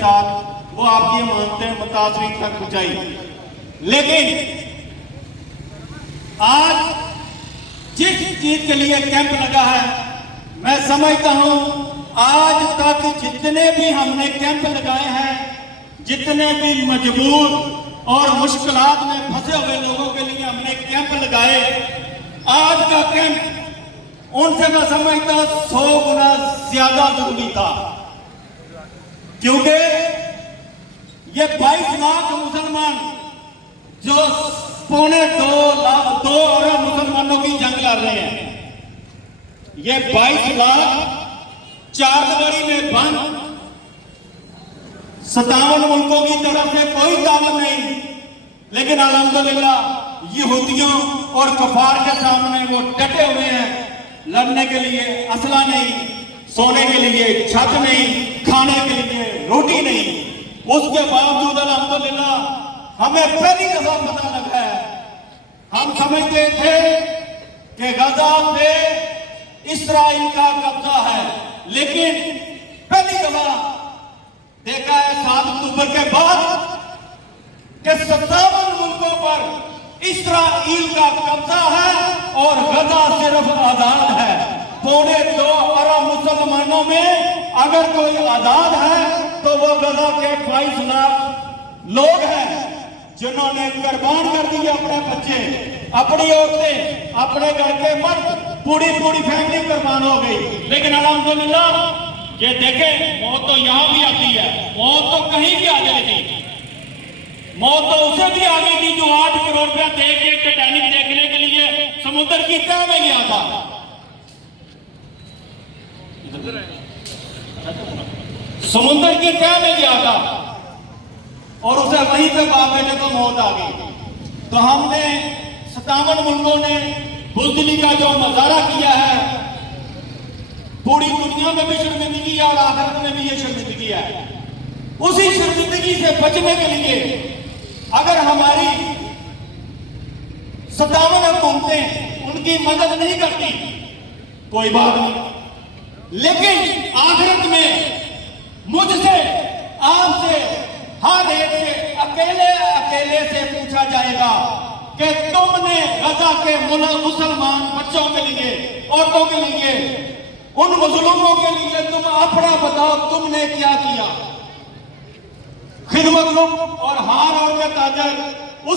साथ वो आपकी अमानतें मुतासरीन तक पहुंचाई। लेकिन आज जिस चीज के लिए कैंप लगा है, मैं समझता हूं आज तक जितने भी हमने कैंप लगाए हैं, जितने भी मजबूर और मुश्किलात में फंसे हुए लोगों के लिए हमने कैंप लगाए, आज का कैंप उनसे मैं समझता 100 गुना ज्यादा जरूरी था। क्योंकि ये 22 लाख मुसलमान जो 2.25 अरब मुसलमानों की जंग लड़ रहे हैं, ये 22 लाख चारदीवारी में बंद 57 मुल्कों की तरफ से कोई दावत नहीं, लेकिन अल्हम्दुलिल्लाह यहूदियों और कफार के सामने वो डटे हुए हैं लड़ने के लिए। असला नहीं, सोने के लिए छत नहीं, खाने के लिए रोटी नहीं, उसके बावजूद अल्हम्दुलिल्लाह हमें पहली दफा पता लगा है। हम समझते थे कि गजा पे इस्राइल का कब्जा है, लेकिन पहली दफा देखा है 7 अक्टूबर के बाद कि 57 मुल्कों पर इस्राइल का कब्जा है और गजा सिर्फ आजाद है। 2.25 अरब मुसलमानों में अगर कोई आजाद है तो वो गजा के 22 लाख लोग हैं जिन्होंने कुर्बान कर दिए अपने बच्चे, अपनी औरतें, अपने घर के मर्द, पूरी फैमिली कुर्बान हो गई। लेकिन अल्हम्दुलिल्लाह ये देखें, मौत तो यहां भी आती है, मौत तो कहीं भी आ जाएगी। मौत तो उसे भी आ गई थी जो 8 करोड़ रुपया दे के टाइटैनिक देखने के लिए समुद्र की तह में गया था। समुद्र की तह में गया था और उसे वहीं पे बाप बेटे को मौत आ गई। तो हमने 57 मुल्कों ने बुज़दिली का जो नजारा किया है, पूरी दुनिया में भी शर्मिंदगी है और आखिरत में भी ये शर्मिंदगी है। उसी शर्मिंदगी से बचने के लिए अगर हमारी 57 हुकूमतें उनकी मदद नहीं करती कोई बात नहीं, लेकिन आखिरत में मुझसे, आपसे, हर एक से अकेले से पूछा जाएगा कि तुमने गजा के मुसलमान बच्चों के लिए, औरतों के लिए, उन मजलूमों के लिए तुम अपना बताओ तुमने क्या किया। खिदमत और हार और के ताजर